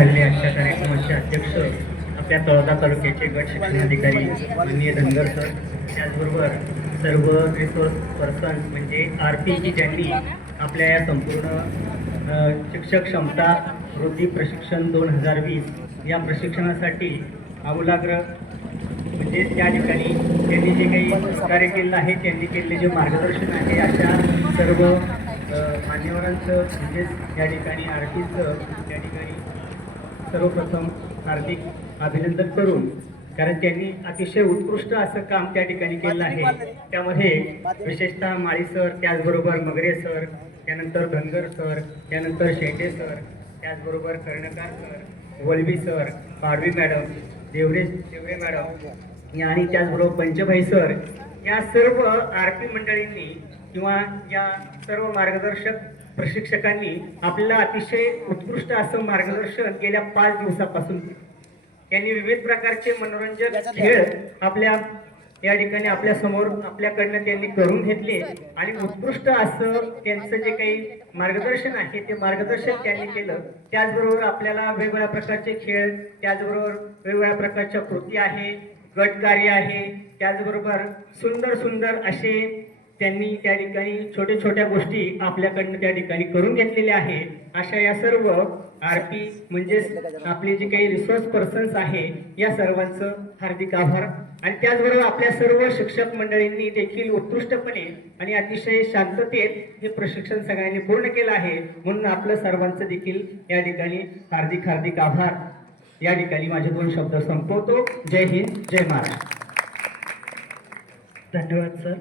हल्ले आजच्या कार्यक्रमाचे अध्यक्ष आपल्या तळोदा तालुक्याचे गट शिक्षणाधिकारी माननीय धनगर सर, त्याचबरोबर सर्व रिसोर्स पर्सन म्हणजे RP की ज्यांनी आपल्या या संपूर्ण शिक्षक क्षमता वृद्धी प्रशिक्षण 2020 या प्रशिक्षणासाठी आमूलाग्र म्हणजे त्या ठिकाणी त्यांनी जे काही कार्य केलेलं आहे, त्यांनी केलेले जे मार्गदर्शन आहे, अशा सर्व मान्यवरांचं म्हणजेच या ठिकाणी RPचं त्या ठिकाणी सर्वप्रथम हार्दिक अभिनंदन करून, कारण त्यांनी अतिशय उत्कृष्ट असं काम त्या ठिकाणी केलं आहे. त्यामध्ये विशेषतः माळी सर, त्याचबरोबर मगरे सर, त्यानंतर धनगर सर, त्यानंतर शेटे सर, त्याचबरोबर Karnakar sir, Valvi sir, Padvi madam, Deore madam आणि त्याचबरोबर पंचभाई सर, या सर्व RP मंडळींनी किंवा या सर्व मार्गदर्शक प्रशिक्षकांनी आपल्याला अतिशय उत्कृष्ट असं मार्गदर्शन गेल्या 5 दिवसापासून त्यांनी विविध प्रकारचे मनोरंजक खेळ आपल्या या ठिकाणी आपल्या समोर आपल्याकडनं त्यांनी करून घेतले आणि उत्कृष्ट असं त्यांचं जे काही मार्गदर्शन आहे ते मार्गदर्शन त्यांनी केलं. त्याचबरोबर आपल्याला वेगवेगळ्या प्रकारचे खेळ, त्याचबरोबर वेगवेगळ्या प्रकारच्या कृती आहे, गटकार्य आहे, त्याचबरोबर सुंदर सुंदर असे त्यांनी त्या ठिकाणी छोट्या गोष्टी आपल्याकडनं त्या ठिकाणी करून घेतलेल्या आहे. अशा या सर्व RP म्हणजेच आपले जे काही रिसोर्स पर्सन्स आहे या सर्वांचं हार्दिक आभार. आणि त्याचबरोबर आपल्या सर्व शिक्षक मंडळींनी देखील उत्कृष्टपणे आणि अतिशय शांततेत हे प्रशिक्षण सगळ्यांनी पूर्ण केलं आहे, म्हणून आपलं सर्वांचं देखील या ठिकाणी हार्दिक आभार. या ठिकाणी माझे 2 शब्द संपवतो. जय हिंद, जय महाराष्ट्र. धन्यवाद सर.